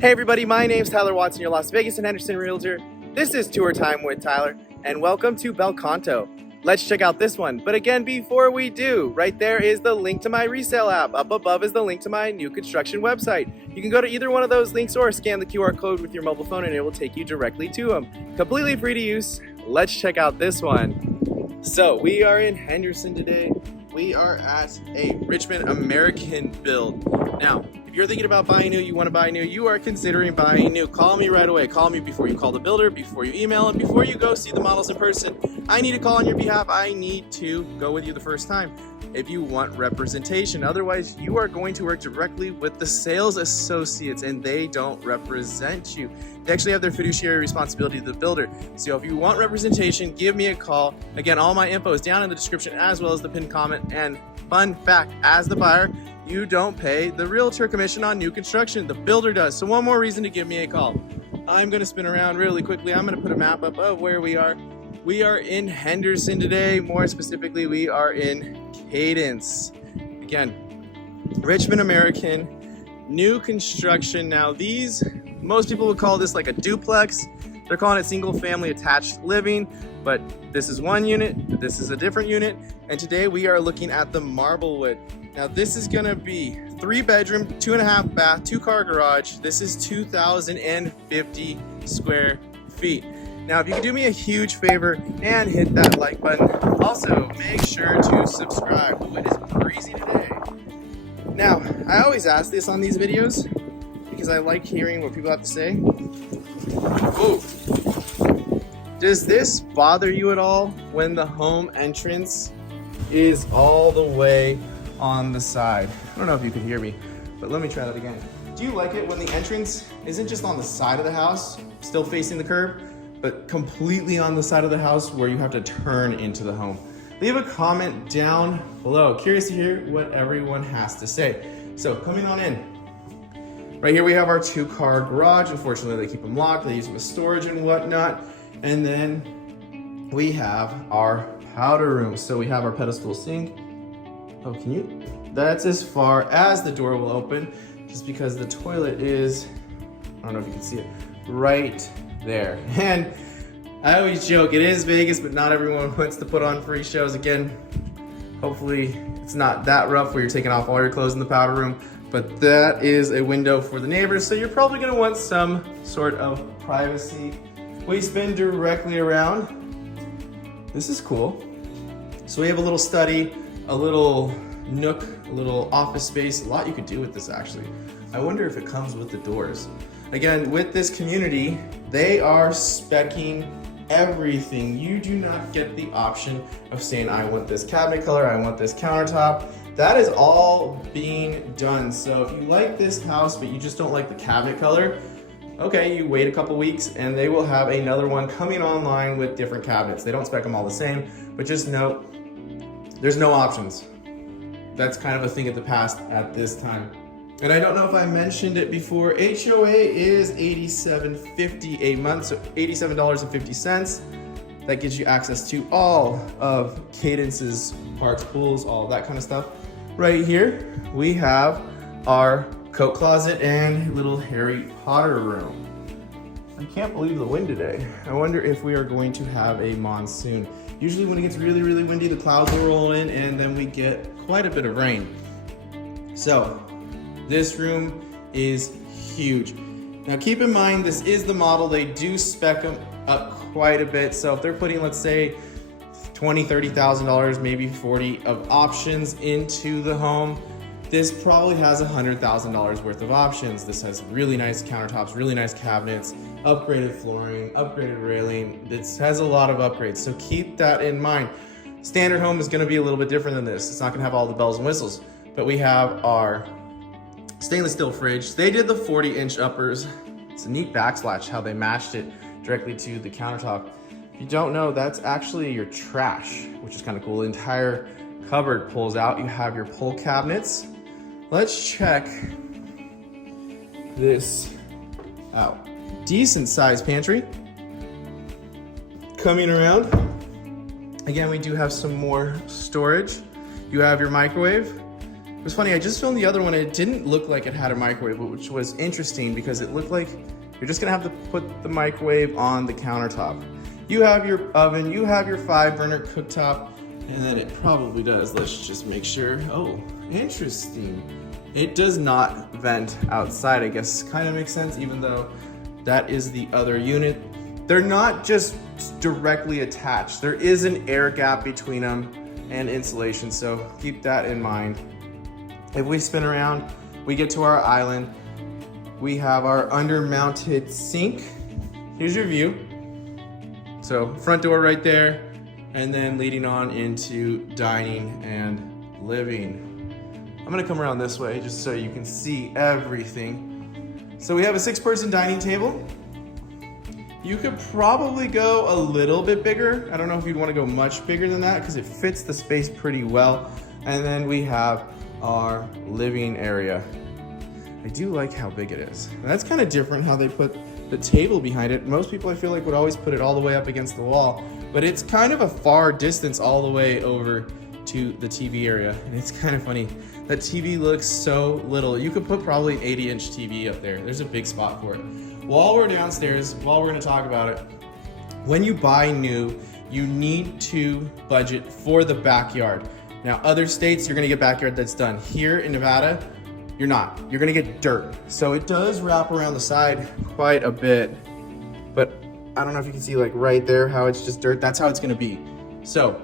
Hey everybody, my name's Tyler Watson, your Las Vegas and Henderson Realtor. This is Tour Time with Tyler, and welcome to Bel Canto. Let's check out this one. But again, before we do, right there is the link to my resale app. Up above is the link to my new construction website. You can go to either one of those links or scan the QR code with your mobile phone and it will take you directly to them. Completely free to use. Let's check out this one. So we are in Henderson today. We are at a Richmond American build. Now, if you're thinking about buying new, you want to buy new, you are considering buying new, call me right away. Call me before you call the builder, before you email, and before you go see the models in person. I need to call on your behalf. I need to go with you the first time if you want representation. Otherwise, you are going to work directly with the sales associates and they don't represent you. They actually have their fiduciary responsibility to the builder. So if you want representation, give me a call. Again, all my info is down in the description as well as the pinned comment. And fun fact, as the buyer, you don't pay the realtor commission on new construction. The builder does. So one more reason to give me a call. I'm going to spin around really quickly. I'm going to put a map up of where we are. We are in Henderson today. More specifically, we are in Cadence. Again, Richmond American, new construction. Now these, most people would call this like a duplex. They're calling it single family attached living, but this is one unit, this is a different unit. And today we are looking at the Marblewood. Now this is gonna be 3 bedroom, 2.5 bath, 2-car garage. This is 2,050 square feet. Now, if you could do me a huge favor and hit that like button, also make sure to subscribe. Ooh, it is breezy today. Now, I always ask this on these videos because I like hearing what people have to say. Ooh. Does this bother you at all when the home entrance is all the way on the side? I don't know if you can hear me, but let me try that again. Do you like it when the entrance isn't just on the side of the house, still facing the curb, but completely on the side of the house where you have to turn into the home? Leave a comment down below. Curious to hear what everyone has to say. So coming on in. Right here we have our 2-car garage. Unfortunately, they keep them locked. They use them as storage and whatnot. And then we have our powder room. So we have our pedestal sink. Oh, can you? That's as far as the door will open, just because the toilet is, I don't know if you can see it, right there. And I always joke, it is Vegas, but not everyone wants to put on free shows. Again, hopefully it's not that rough where you're taking off all your clothes in the powder room, but that is a window for the neighbors, so you're probably gonna want some sort of privacy. We spin directly around. This is cool. So we have a little study, a little nook, a little office space. A lot you could do with this actually. I wonder if it comes with the doors. Again, with this community, they are speccing everything. You do not get the option of saying, I want this cabinet color, I want this countertop. That is all being done. So if you like this house, but you just don't like the cabinet color, okay, you wait a couple weeks and they will have another one coming online with different cabinets. They don't spec them all the same, but just note, there's no options. That's kind of a thing of the past at this time. And I don't know if I mentioned it before, HOA is $87.50 a month, so $87.50. That gives you access to all of Cadence's parks, pools, all that kind of stuff. Right here, we have our coat closet and little Harry Potter room. I can't believe the wind today. I wonder if we are going to have a monsoon. Usually when it gets really, really windy, the clouds will roll in and then we get quite a bit of rain. So, this room is huge. Now keep in mind, this is the model. They do spec them up quite a bit. So if they're putting, let's say, $20,000, $30,000, maybe 40 of options into the home, this probably has $100,000 worth of options. This has really nice countertops, really nice cabinets, upgraded flooring, upgraded railing. This has a lot of upgrades, so keep that in mind. Standard home is gonna be a little bit different than this. It's not gonna have all the bells and whistles, but we have our stainless steel fridge. They did the 40-inch uppers. It's a neat backslash how they matched it directly to the countertop. If you don't know, that's actually your trash, which is kind of cool. The entire cupboard pulls out. You have your pull cabinets. Let's check this out. Decent sized pantry. Coming around, again, we do have some more storage. You have your microwave. It was funny, I just filmed the other one and it didn't look like it had a microwave, which was interesting because it looked like you're just gonna have to put the microwave on the countertop. You have your oven, you have your 5-burner cooktop, and then it probably does. Let's just make sure. Oh, interesting. It does not vent outside, I guess. Kind of makes sense, even though that is the other unit. They're not just directly attached. There is an air gap between them and insulation, so keep that in mind. If we spin around, we get to our island. We have our under-mounted sink. Here's your view. So front door right there, and then leading on into dining and living. I'm gonna come around this way just so you can see everything. So we have a 6-person dining table. You could probably go a little bit bigger. I don't know if you'd wanna go much bigger than that because it fits the space pretty well. And then we have our living area. I do like how big it is. And that's kind of different how they put the table behind it. Most people I feel like would always put it all the way up against the wall, but it's kind of a far distance all the way over to the TV area. And it's kind of funny. That TV looks so little. You could put probably an 80-inch TV up there. There's a big spot for it. While we're downstairs, while we're gonna talk about it, when you buy new, you need to budget for the backyard. Now, other states, you're gonna get backyard that's done. Here in Nevada, you're not. You're gonna get dirt. So it does wrap around the side quite a bit, but I don't know if you can see like right there how it's just dirt. That's how it's gonna be. So,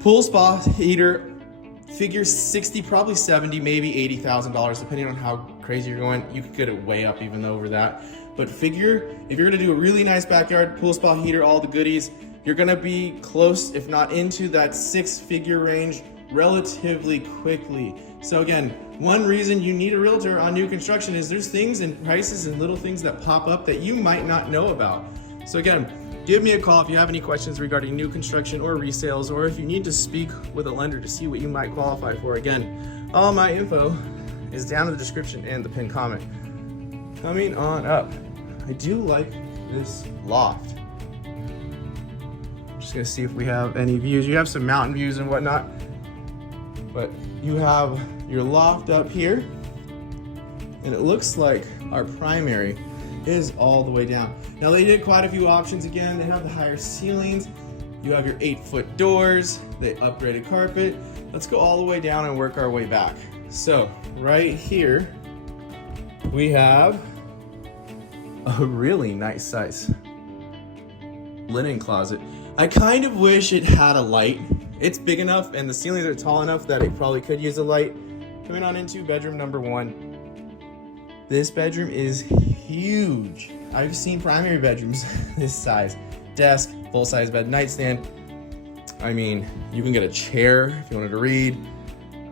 pool spa heater, figure 60, probably 70, maybe $80,000, depending on how crazy you're going. You could get it way up even over that. But figure, if you're gonna do a really nice backyard, pool spa heater, all the goodies, you're gonna be close, if not into that 6-figure range relatively quickly. So again, one reason you need a realtor on new construction is there's things and prices and little things that pop up that you might not know about. So again, give me a call if you have any questions regarding new construction or resales, or if you need to speak with a lender to see what you might qualify for. Again, all my info is down in the description and the pinned comment. Coming on up, I do like this loft. I'm just gonna see if we have any views. You have some mountain views and whatnot, but you have your loft up here, and it looks like our primary is all the way down. Now they did quite a few options again. They have the higher ceilings. You have your 8-foot doors. They upgraded carpet. Let's go all the way down and work our way back. So right here, we have a really nice size linen closet. I kind of wish it had a light. It's big enough and the ceilings are tall enough that it probably could use a light. Coming on into bedroom number 1. This bedroom is huge. I've seen primary bedrooms this size. Desk, full-size bed, nightstand. I mean, you can get a chair if you wanted to read,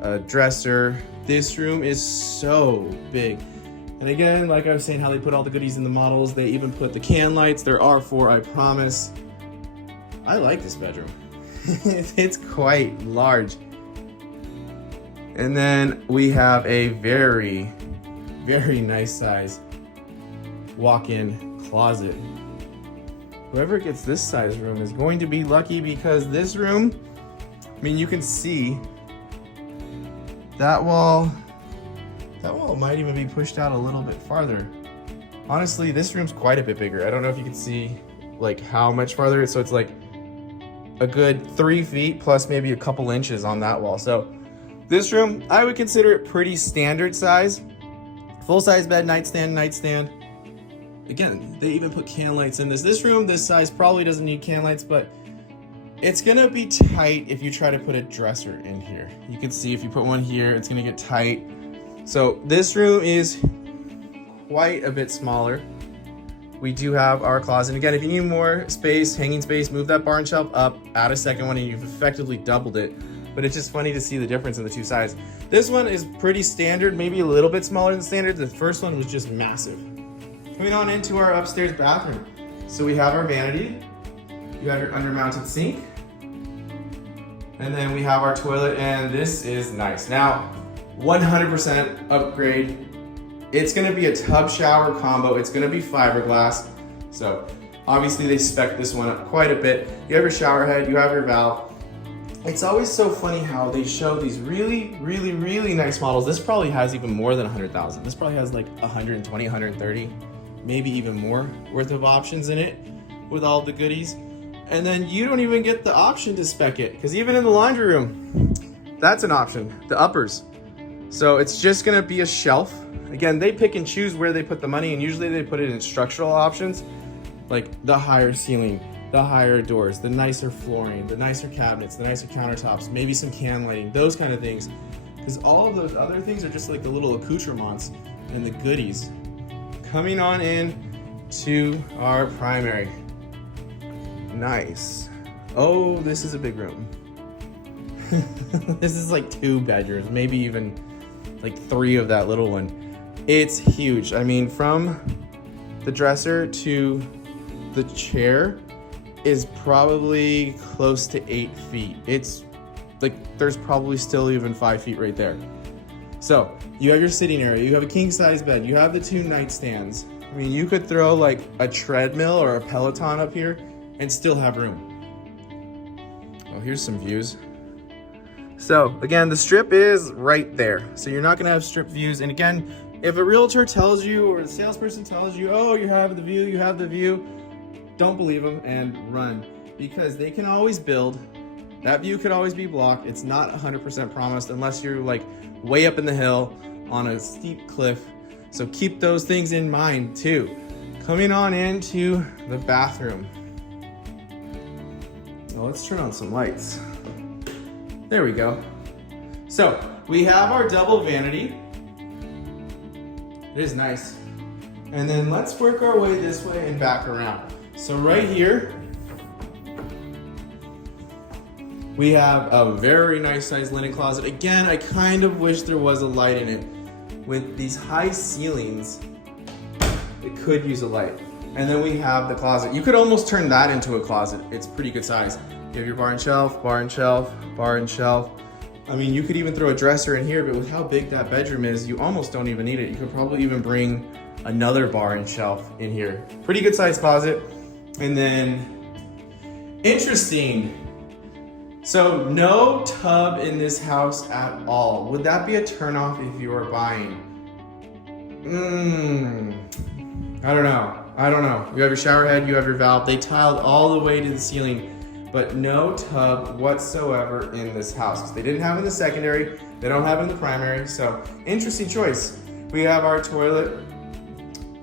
a dresser. This room is so big. And again, like I was saying, how they put all the goodies in the models. They even put the can lights. There are 4, I promise. I like this bedroom. It's quite large. And then we have a very, very nice size walk-in closet. Whoever gets this size room is going to be lucky, because this room, I mean, you can see that wall might even be pushed out a little bit farther. Honestly, this room's quite a bit bigger. I don't know if you can see like how much farther. So it's like a good 3 feet plus maybe a couple inches on that wall. So this room, I would consider it pretty standard size. Full-size bed, nightstand. Again, they even put can lights in this. This room, this size, probably doesn't need can lights, but it's gonna be tight if you try to put a dresser in here. You can see if you put one here, it's gonna get tight. So this room is quite a bit smaller. We do have our closet. Again, if you need more space, hanging space, move that barn shelf up, add a second one, and you've effectively doubled it. But it's just funny to see the difference in the two sizes. This one is pretty standard, maybe a little bit smaller than standard. The first one was just massive. Coming on into our upstairs bathroom. So we have our vanity, you have your under-mounted sink, and then we have our toilet, and this is nice. Now, 100% upgrade. It's gonna be a tub shower combo. It's gonna be fiberglass. So obviously they spec this one up quite a bit. You have your shower head, you have your valve. It's always so funny how they show these really, really, really nice models. This probably has even more than 100,000. This probably has like 120, 130, maybe even more worth of options in it with all the goodies. And then you don't even get the option to spec it, because even in the laundry room, that's an option, the uppers. So it's just gonna be a shelf. Again, they pick and choose where they put the money, and usually they put it in structural options, like the higher ceiling, the higher doors, the nicer flooring, the nicer cabinets, the nicer countertops, maybe some can lighting, those kind of things. Because all of those other things are just like the little accoutrements and the goodies. Coming on in to our primary. Nice. Oh, this is a big room. This is like 2 bedrooms, maybe even like 3 of that little one. It's huge. I mean, from the dresser to the chair is probably close to 8 feet. It's like, there's probably still even 5 feet right there. So you have your sitting area, you have a king size bed, you have the 2 nightstands. I mean, you could throw like a treadmill or a Peloton up here and still have room. Oh, here's some views. So again, the strip is right there. So you're not gonna have strip views. And again, if a realtor tells you or the salesperson tells you, oh, you have the view, don't believe them and run, because they can always build. That view could always be blocked. It's not 100% promised unless you're like way up in the hill on a steep cliff. So keep those things in mind too. Coming on into the bathroom. Well, let's turn on some lights. There we go. So we have our double vanity. It is nice. And then let's work our way this way and back around. So right here, we have a very nice sized linen closet. Again, I kind of wish there was a light in it. With these high ceilings, it could use a light. And then we have the closet. You could almost turn that into a closet. It's pretty good size. You have your bar and shelf, bar and shelf, bar and shelf. I mean, you could even throw a dresser in here, but with how big that bedroom is, you almost don't even need it. You could probably even bring another bar and shelf in here. Pretty good sized closet. And then, interesting. So no tub in this house at all. Would that be a turnoff if you are buying? I don't know. You have your shower head, you have your valve. They tiled all the way to the ceiling, but no tub whatsoever in this house. They didn't have it in the secondary. They don't have it in the primary. So interesting choice. We have our toilet.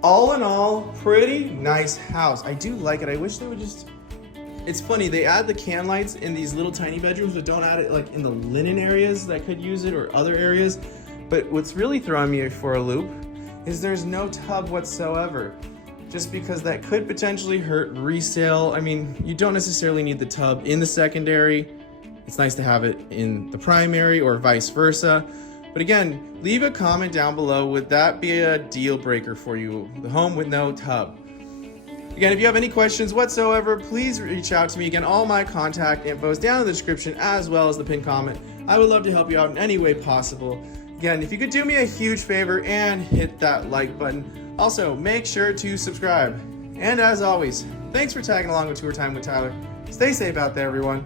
All in all, pretty nice house. I do like it. I wish they would just, it's funny, they add the can lights in these little tiny bedrooms, but don't add it like in the linen areas that could use it or other areas. But what's really throwing me for a loop is there's no tub whatsoever, just because that could potentially hurt resale. I mean, you don't necessarily need the tub in the secondary. It's nice to have it in the primary or vice versa. But again, leave a comment down below. Would that be a deal breaker for you? The home with no tub. Again, if you have any questions whatsoever, please reach out to me. Again, all my contact info is down in the description as well as the pinned comment. I would love to help you out in any way possible. Again, if you could do me a huge favor and hit that like button. Also, make sure to subscribe. And as always, thanks for tagging along with Tour Time with Tyler. Stay safe out there, everyone.